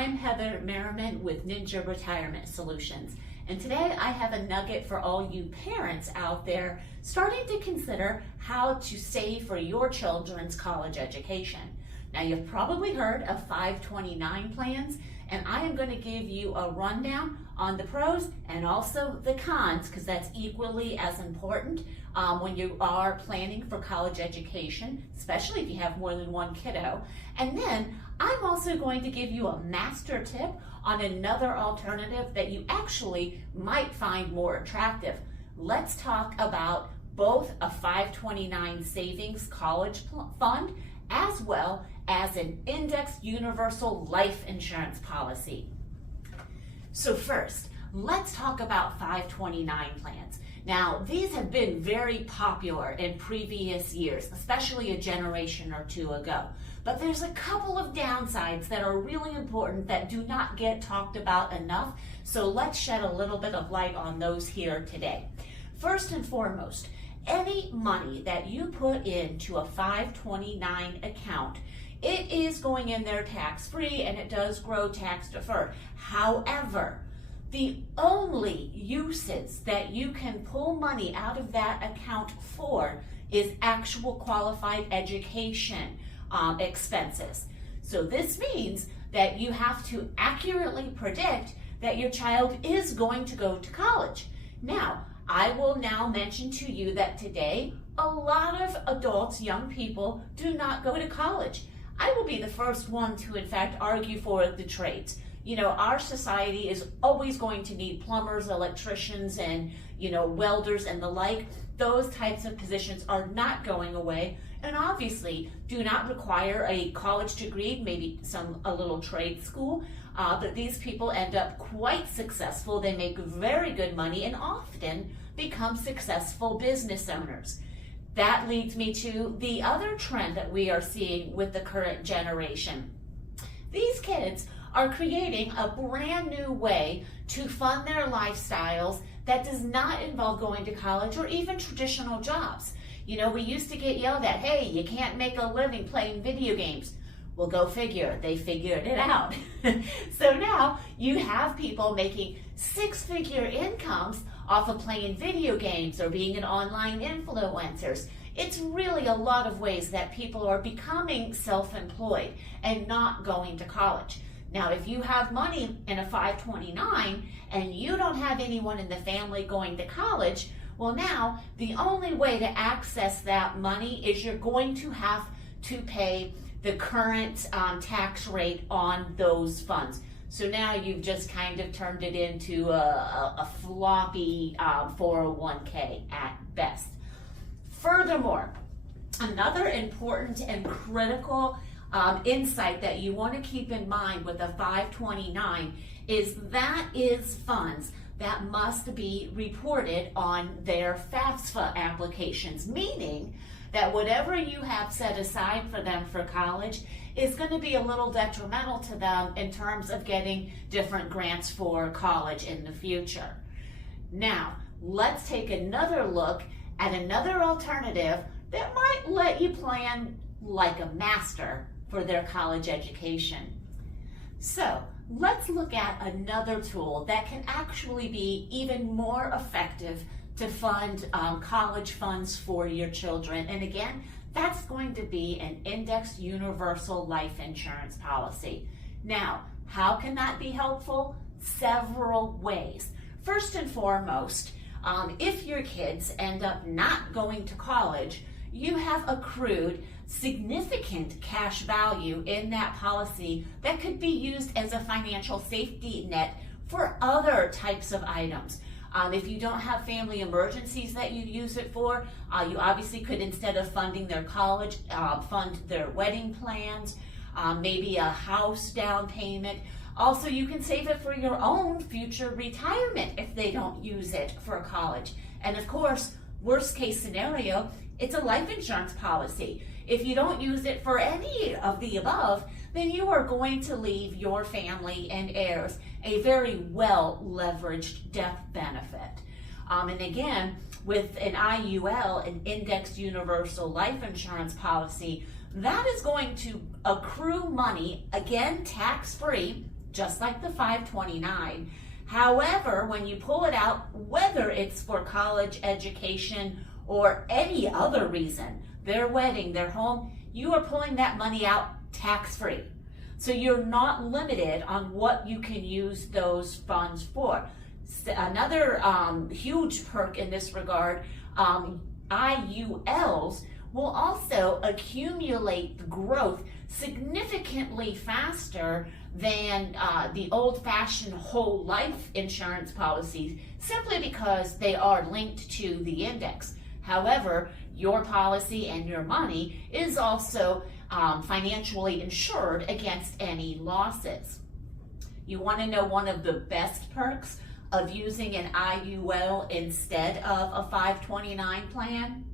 I'm Heather Merriman with Ninja Retirement Solutions, and today I have a nugget for all you parents out there starting to consider how to save for your children's college education. Now, you've probably heard of 529 plans, and I am going to give you a rundown on the pros and also the cons, because that's equally as important when you are planning for college education, especially if you have more than one kiddo. And then I'm also going to give you a master tip on another alternative that you actually might find more attractive. Let's talk about both a 529 savings college fund as well as an indexed universal life insurance policy. So first, let's talk about 529 plans. Now, these have been very popular in previous years, especially a generation or two ago. But there's a couple of downsides that are really important that do not get talked about enough. So let's shed a little bit of light on those here today. First and foremost, any money that you put into a 529 account, it is going in there tax-free, and it does grow tax-deferred. However, the only uses that you can pull money out of that account for is actual qualified education expenses. So this means that you have to accurately predict that your child is going to go to college. Now, I will now mention to you that today, a lot of adults, young people, do not go to college. I will be the first one to, in fact, argue for the trades. You know, our society is always going to need plumbers, electricians, and, welders and the like. Those types of positions are not going away, and obviously do not require a college degree, maybe a little trade school, but these people end up quite successful. They make very good money and often become successful business owners. That leads me to the other trend that we are seeing with the current generation. These kids are creating a brand new way to fund their lifestyles that does not involve going to college or even traditional jobs. We used to get yelled at, hey, you can't make a living playing video games. Well, go figure, they figured it out. So now you have people making six-figure incomes off of playing video games or being an online influencers. It's really a lot of ways that people are becoming self-employed and not going to college. Now, if you have money in a 529 and you don't have anyone in the family going to college, well, now the only way to access that money is you're going to have to pay the current tax rate on those funds. So now you've just kind of turned it into a floppy 401k at best. Furthermore, another important and critical insight that you want to keep in mind with a 529 is funds that must be reported on their FAFSA applications, meaning that whatever you have set aside for them for college is going to be a little detrimental to them in terms of getting different grants for college in the future. Now, let's take another look at another alternative that might let you plan like a master for their college education. So, let's look at another tool that can actually be even more effective to fund college funds for your children. And again, that's going to be an indexed universal life insurance policy. Now, how can that be helpful? Several ways. First and foremost, if your kids end up not going to college, you have accrued significant cash value in that policy that could be used as a financial safety net for other types of items. If you don't have family emergencies that you use it for, you obviously could, instead of funding their college, fund their wedding plans, maybe a house down payment. Also, you can save it for your own future retirement if they don't use it for college. And of course, worst case scenario, it's a life insurance policy. If you don't use it for any of the above, then you are going to leave your family and heirs a very well leveraged death benefit. And again, with an IUL, an indexed universal life insurance policy, that is going to accrue money, again tax-free, just like the 529. However, when you pull it out, whether it's for college education or any other reason, their wedding, their home, you are pulling that money out tax-free. So you're not limited on what you can use those funds for. Another huge perk in this regard, IULs will also accumulate growth significantly faster than the old-fashioned whole life insurance policies, simply because they are linked to the index. However, your policy and your money is also financially insured against any losses. You want to know one of the best perks of using an IUL instead of a 529 plan?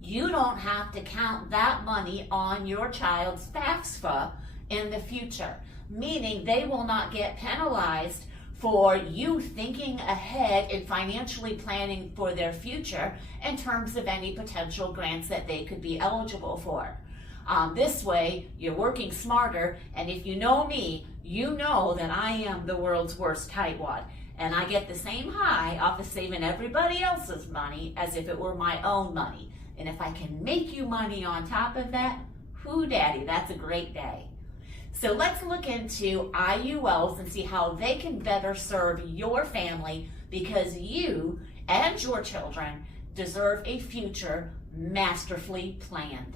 You don't have to count that money on your child's FAFSA in the future, meaning they will not get penalized for you thinking ahead and financially planning for their future in terms of any potential grants that they could be eligible for. This way, you're working smarter, and if you know me, you know that I am the world's worst tightwad, and I get the same high off of saving everybody else's money as if it were my own money. And if I can make you money on top of that, whoo daddy, that's a great day. So let's look into IULs and see how they can better serve your family, because you and your children deserve a future masterfully planned.